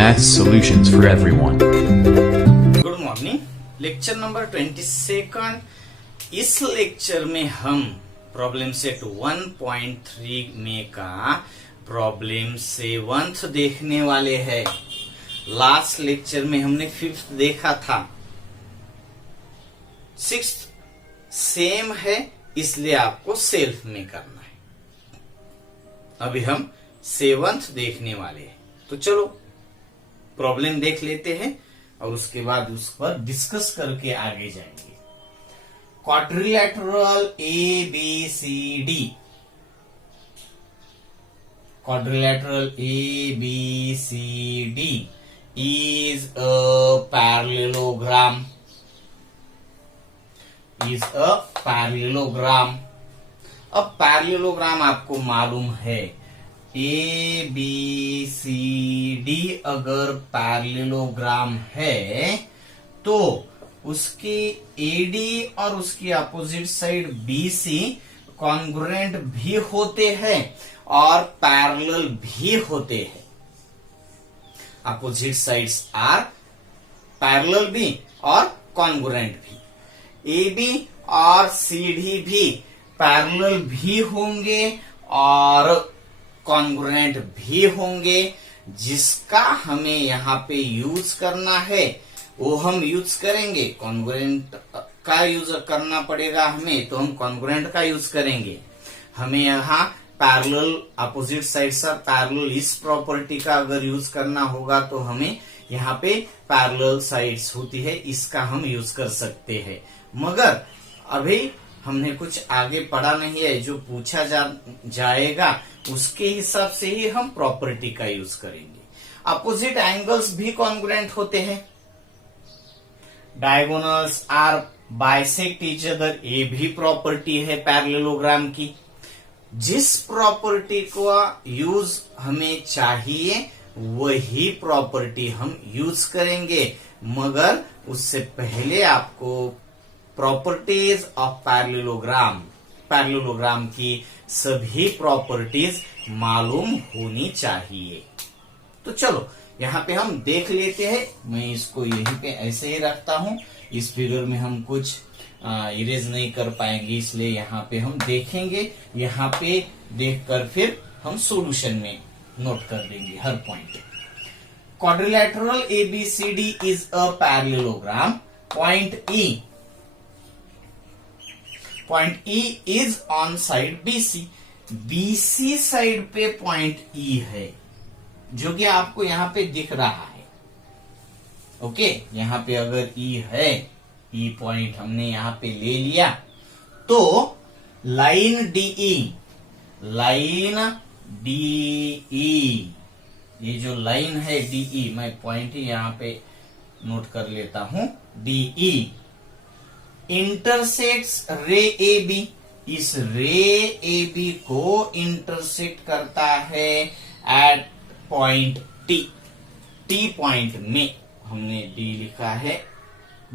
Math solutions for everyone. Good morning. Lecture number 22। इस lecture में हम प्रॉब्लम सेट 1.3 में का प्रॉब्लम 7 देखने वाले हैं। लास्ट लेक्चर में हमने 5th देखा था, 6th सेम है, इसलिए आपको सेल्फ में करना है। अभी हम 7th देखने वाले हैं, तो चलो प्रॉब्लम देख लेते हैं और उसके बाद उस पर डिस्कस करके आगे जाएंगे। Quadrilateral ABCD, quadrilateral ABCD is a parallelogram. अब पैरेललोग्राम आपको मालूम है, ABCD अगर पैरेललोग्राम है तो उसकी AD और उसकी अपोजिट साइड BC कॉन्ग्रुएंट भी होते हैं और पैरेलल भी होते हैं। अपोजिट साइड्स आर पैरेलल भी और कॉन्ग्रुएंट भी। AB और CD भी पैरेलल भी होंगे और कॉन्ग्रुएंट भी होंगे। जिसका हमें यहाँ पे यूज करना है वो हम यूज करेंगे। कॉन्ग्रुएंट का यूज करना पड़ेगा हमें, तो हम कॉन्ग्रुएंट का यूज करेंगे। हमें यहाँ parallel opposite sides are parallel इस प्रॉपर्टी का अगर यूज करना होगा तो हमें यहाँ पे पैरेलल साइड्स होती है, इसका हम यूज कर सकते हैं। मगर अभी हमने कुछ आगे पढ़ा नहीं है, जो पूछा जाएगा उसके हिसाब से ही हम प्रॉपर्टी का यूज करेंगे। अपोजिट एंगल्स भी कॉन्ग्रुएंट होते हैं। Diagonals are bisect each other, ये भी प्रॉपर्टी है पैरेललोग्राम की। जिस प्रॉपर्टी का यूज हमें चाहिए वही प्रॉपर्टी हम यूज करेंगे, मगर उससे पहले आपको प्रॉपर्टीज ऑफ पैरेललोग्राम की सभी प्रॉपर्टीज मालूम होनी चाहिए। तो चलो यहाँ पे हम देख लेते हैं। मैं इसको यहीं पे ऐसे ही रखता हूं। इस फिगर में हम कुछ इरेज नहीं कर पाएंगे, इसलिए यहाँ पे हम देखेंगे। यहाँ पे देखकर फिर हम सॉल्यूशन में नोट कर देंगे हर point. Quadrilateral ABCD is a parallelogram. Point E is on side BC side पे पॉइंट E है, जो कि आपको यहाँ पे दिख रहा है। ओके, यहाँ पे अगर E है, E पॉइंट हमने यहाँ पे ले लिया, तो लाइन DE, ये जो लाइन है DE, मैं पॉइंट ही यहाँ पे नोट कर लेता हूं। DE इंटरसेक्ट्स रे AB, इस रे AB को इंटरसेक्ट करता है एट पॉइंट T पॉइंट में। हमने D लिखा है,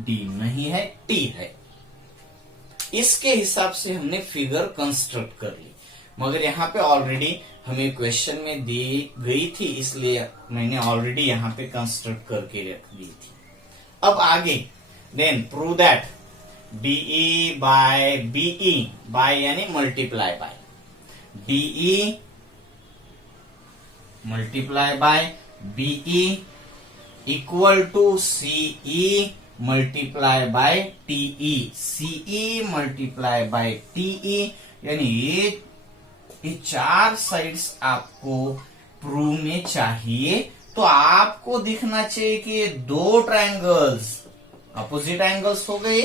D नहीं है, T है। इसके हिसाब से हमने फिगर कंस्ट्रक्ट कर ली, मगर यहाँ पे ऑलरेडी हमें क्वेश्चन में दी गई थी, इसलिए मैंने ऑलरेडी यहाँ पे कंस्ट्रक्ट करके रख दी थी। अब आगे, then prove that DE by BE, by यानी multiply by, DE multiply by BE equal to CE multiply by TE, CE multiply by TE, यानी ये चार साइड्स आपको प्रूव में चाहिए। तो आपको दिखना चाहिए कि ये दो ट्रायंगल्स अपोजिट एंगल्स हो गए,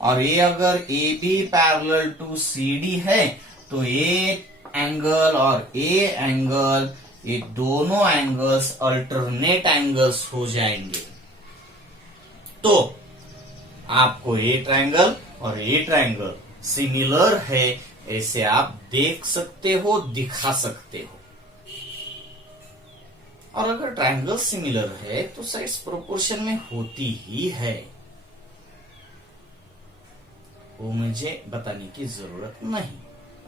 और ये अगर AB पैरेलल टू CD है तो ये एंगल और ये एंगल, ये दोनों एंगल्स अल्टरनेट एंगल्स हो जाएंगे। तो आपको ये ट्रायंगल और ये ट्रायंगल सिमिलर है, ऐसे आप देख सकते हो, दिखा सकते हो। और अगर ट्रायंगल सिमिलर है तो साइड्स प्रोपोर्शन में होती ही है, वो मुझे बताने की जरूरत नहीं।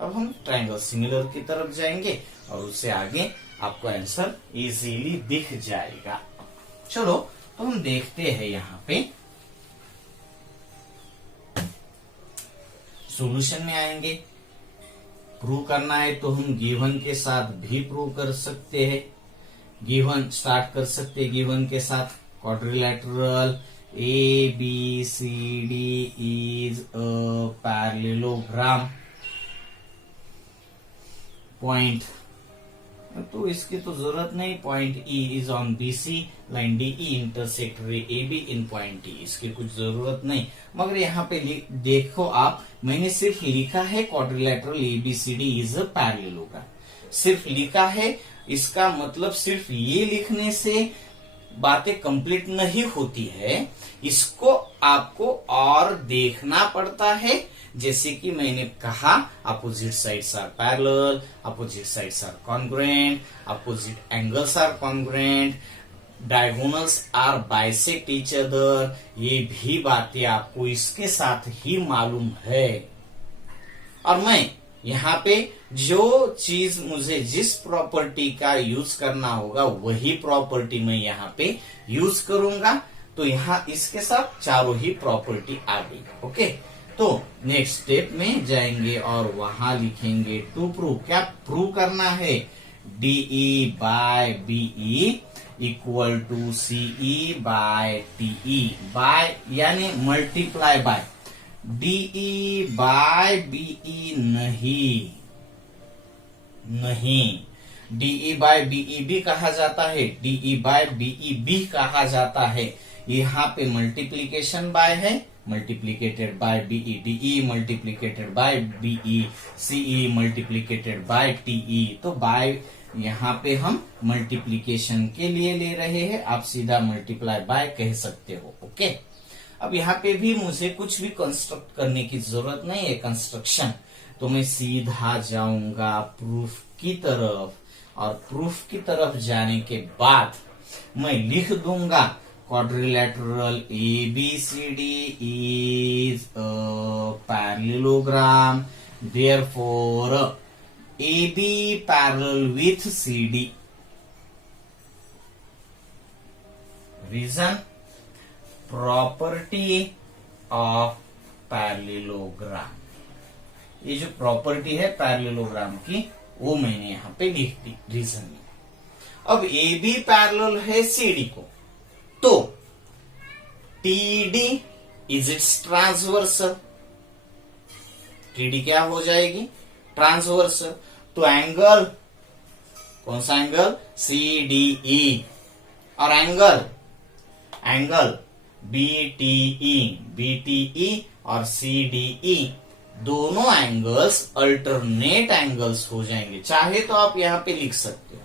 अब हम ट्रायंगल सिमिलर की तरफ जाएंगे और उससे आगे आपको आंसर इजीली दिख जाएगा। चलो तो हम देखते हैं यहां पे सॉल्यूशन में आएंगे। प्रूव करना है तो हम गिवन के साथ भी प्रूव कर सकते हैं। गिवन स्टार्ट कर सकते हैं गिवन के साथ। Quadrilateral ABCD is a parallelogram point, तो इसकी तो जरूरत नहीं। Point E is on BC, line DE intersect रे AB इन पॉइंट E, इसकी कुछ जरूरत नहीं। मगर यहाँ पे देखो आप, मैंने सिर्फ लिखा है quadrilateral ABCD is a parallelogram, सिर्फ लिखा है। इसका मतलब सिर्फ ये लिखने से बातें कंप्लीट नहीं होती है, इसको आपको और देखना पड़ता है। जैसे कि मैंने कहा opposite sides are parallel, opposite sides are congruent, opposite angles are congruent, diagonals are bisect each other, ये भी बातें आपको इसके साथ ही मालूम है। और मैं यहाँ पे जो चीज मुझे जिस प्रॉपर्टी का यूज करना होगा वही प्रॉपर्टी मैं यहाँ पे यूज करूंगा। तो यहाँ इसके साथ चारों ही प्रॉपर्टी आ गई। ओके, तो नेक्स्ट स्टेप में जाएंगे और वहां लिखेंगे टू प्रूव। क्या प्रूव करना है? DE by BE equal to CE by TE, by यानी multiply by. DE by BE नहीं, DE बाय BE भी कहा जाता है, DE बाय BE भी कहा जाता है। यहाँ पे मल्टीप्लीकेशन बाय है, multiplicated by BE, DE multiplicated by BE, CE multiplicated by TE। तो बाय यहाँ पे हम मल्टीप्लीकेशन के लिए ले रहे हैं, आप सीधा मल्टीप्लाई बाय कह सकते हो। ओके, अब यहाँ पे भी मुझे कुछ भी कंस्ट्रक्ट करने की जरूरत नहीं है, कंस्ट्रक्शन। तो मैं सीधा जाऊंगा प्रूफ की तरफ, और प्रूफ की तरफ जाने के बाद मैं लिख दूंगा quadrilateral ABCD is a parallelogram, therefore AB parallel with CD. Reason, property of parallelogram. ये जो प्रॉपर्टी है पैरेललोग्राम की वो मैंने यहाँ पे लिख दी रीजन में। अब AB पैरेलल है CD को, तो TD is it's transversal. TD क्या हो जाएगी? ट्रांसवर्सल। तो एंगल कौन सा एंगल? CDE। और एंगल BTE और CDE दोनों एंगल्स अल्टरनेट एंगल्स हो जाएंगे। चाहे तो आप यहाँ पे लिख सकते हो,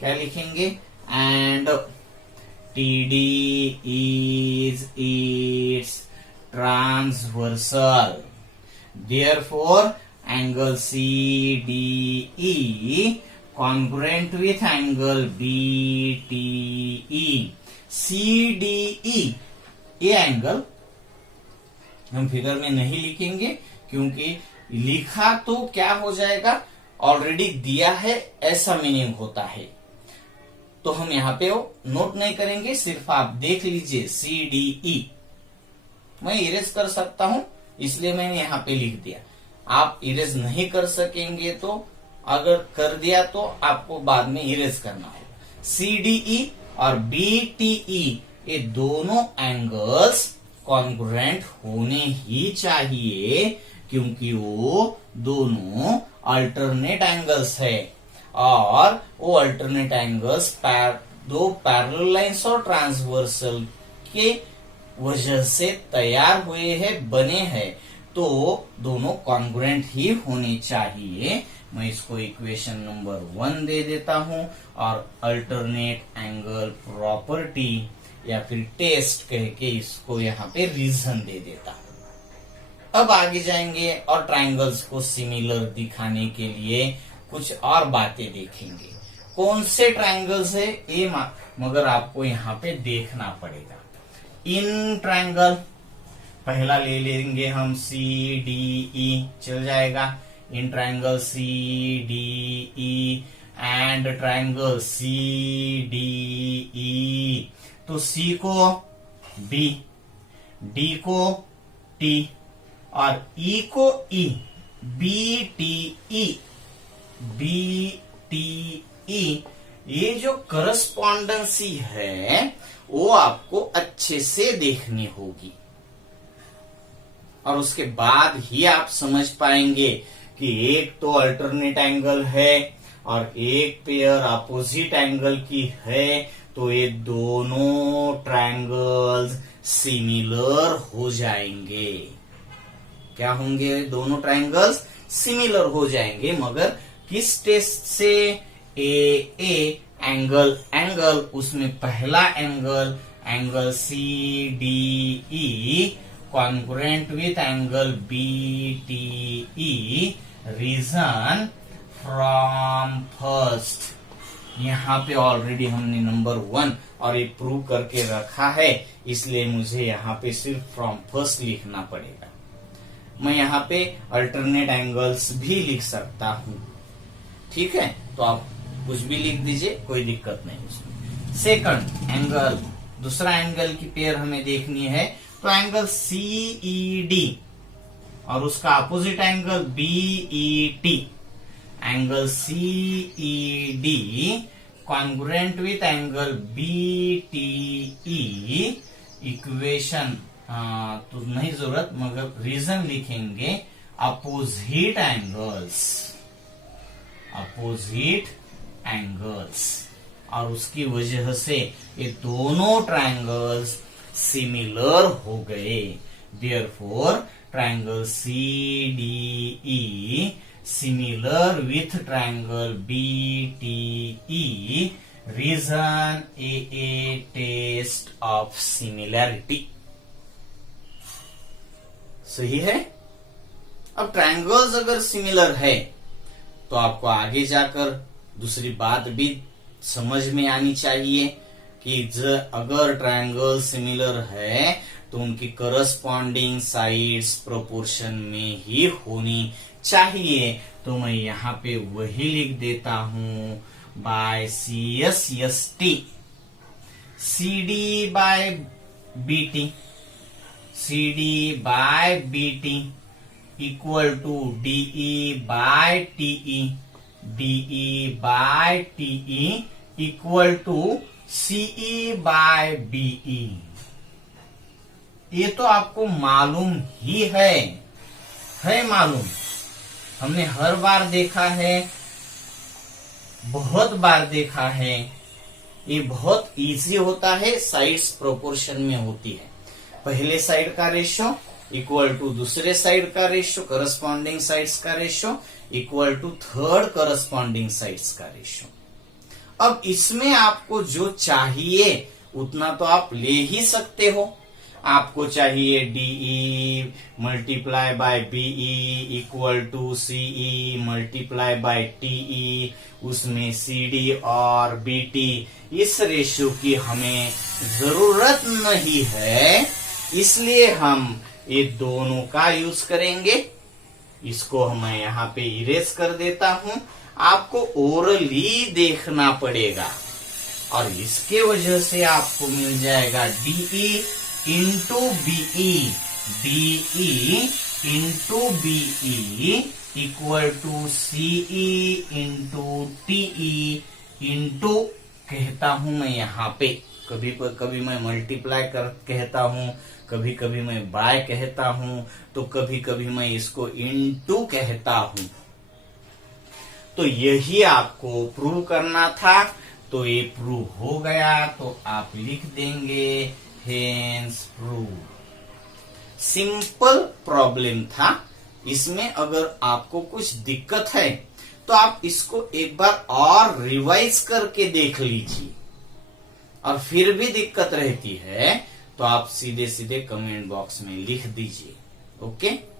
क्या लिखेंगे? And TD is its transversal, therefore angle CDE congruent with angle BTE। CDE ये एंगल हम फिगर में नहीं लिखेंगे, क्योंकि लिखा तो क्या हो जाएगा, ऑलरेडी दिया है ऐसा मीनिंग होता है। तो हम यहाँ पे वो नोट नहीं करेंगे, सिर्फ आप देख लीजिए CDE। मैं इरेज कर सकता हूं, इसलिए मैंने यहाँ पे लिख दिया। आप इरेज नहीं कर सकेंगे, तो अगर कर दिया तो आपको बाद में इरेज करना होगा। CDE और BTE ये दोनों एंगल्स कॉन्ग्रुएंट होने ही चाहिए, क्योंकि वो दोनों अल्टरनेट एंगल्स है, और वो अल्टरनेट एंगल्स दो पैरेलल लाइंस और ट्रांसवर्सल के वजह से तैयार हुए हैं, बने हैं। तो दोनों कॉन्ग्रुएंट ही होने चाहिए। मैं इसको इक्वेशन नंबर 1 दे देता हूं, और अल्टरनेट एंगल प्रॉपर्टी या फिर टेस्ट कह के इसको यहाँ पे रीजन दे देता हूं। अब आगे जाएंगे और ट्रायंगल्स को सिमिलर दिखाने के लिए कुछ और बातें देखेंगे। कौन से ट्रायंगल्स है ये मगर आपको यहाँ पे देखना पड़ेगा। इन ट्रायंगल पहला ले लेंगे हम CDE, चल जाएगा। In triangle CDE and triangle CDE। तो C को B, D को T और E को E, BTE। ये जो करस्पॉन्डेंसी है वो आपको अच्छे से देखनी होगी और उसके बाद ही आप समझ पाएंगे कि एक तो अल्टरनेट एंगल है और एक पेयर अपोजिट एंगल की है, तो ये दोनों ट्रायंगल्स सिमिलर हो जाएंगे। क्या होंगे? दोनों ट्रायंगल्स सिमिलर हो जाएंगे, मगर किस टेस्ट से? ए एंगल उसमें पहला angle CDE congruent with angle BTE, reason from first. यहाँ पे ऑलरेडी हमने नंबर 1 और ये प्रूव करके रखा है, इसलिए मुझे यहाँ पे सिर्फ फ्रॉम फर्स्ट लिखना पड़ेगा। मैं यहाँ पे अल्टरनेट एंगल्स भी लिख सकता हूँ, ठीक है? तो आप कुछ भी लिख दीजिए, कोई दिक्कत नहीं उसमें। सेकंड एंगल, दूसरा एंगल की पेयर हमें देखनी है, तो एंगल CED और उसका opposite angle BET। Angle CED congruent with angle BTE, equation तो नहीं जरूरत, मगर रीजन लिखेंगे अपोजिट एंगल्स और उसकी वजह से ये दोनों ट्रायंगल्स सिमिलर हो गए। Therefore triangle CDE similar with triangle BTE, reason A test of similarity. सही है? अब ट्रायंगल्स अगर सिमिलर है तो आपको आगे जाकर दूसरी बात भी समझ में आनी चाहिए कि अगर ट्रायंगल सिमिलर है तो उनकी करस्पॉन्डिंग साइड्स प्रोपोर्शन में ही होनी चाहिए। तो मैं यहाँ पे वही लिख देता हूं, by CSST, CD by BT equal to DE by TE equal to CE by BE। ये तो आपको मालूम ही है मालूम, हमने हर बार देखा है, बहुत बार देखा है। ये बहुत इजी होता है, साइड्स प्रोपोर्शन में होती है। पहले साइड का रेशो इक्वल टू दूसरे साइड का रेशो, करस्पॉन्डिंग साइड्स का ratio equal to third corresponding sides का रेशो। अब इसमें आपको जो चाहिए उतना तो आप ले ही सकते हो। आपको चाहिए DE multiply by BE equal to CE multiply by TE, उसमें CD और BT इस रेशियो की हमें जरूरत नहीं है, इसलिए हम ये दोनों का यूज करेंगे। इसको मैं यहाँ पे इरेज कर देता हूं, आपको ओरली देखना पड़ेगा और इसके वजह से आपको मिल जाएगा DE into BE, DE into BE equal to CE into TE into, कहता हूं मैं यहाँ पे, कभी मैं मल्टीप्लाई कर कहता हूं, कभी कभी मैं बाय कहता हूं, तो कभी कभी मैं इसको इनटू कहता हूं। तो यही आपको प्रूव करना था, तो ये प्रूव हो गया, तो आप लिख देंगे हेंस प्रूव। सिंपल प्रॉब्लम था, इसमें अगर आपको कुछ दिक्कत है तो आप इसको एक बार और रिवाइज करके देख लीजिए, और फिर भी दिक्कत रहती है तो आप सीधे सीधे कमेंट बॉक्स में लिख दीजिए। ओके।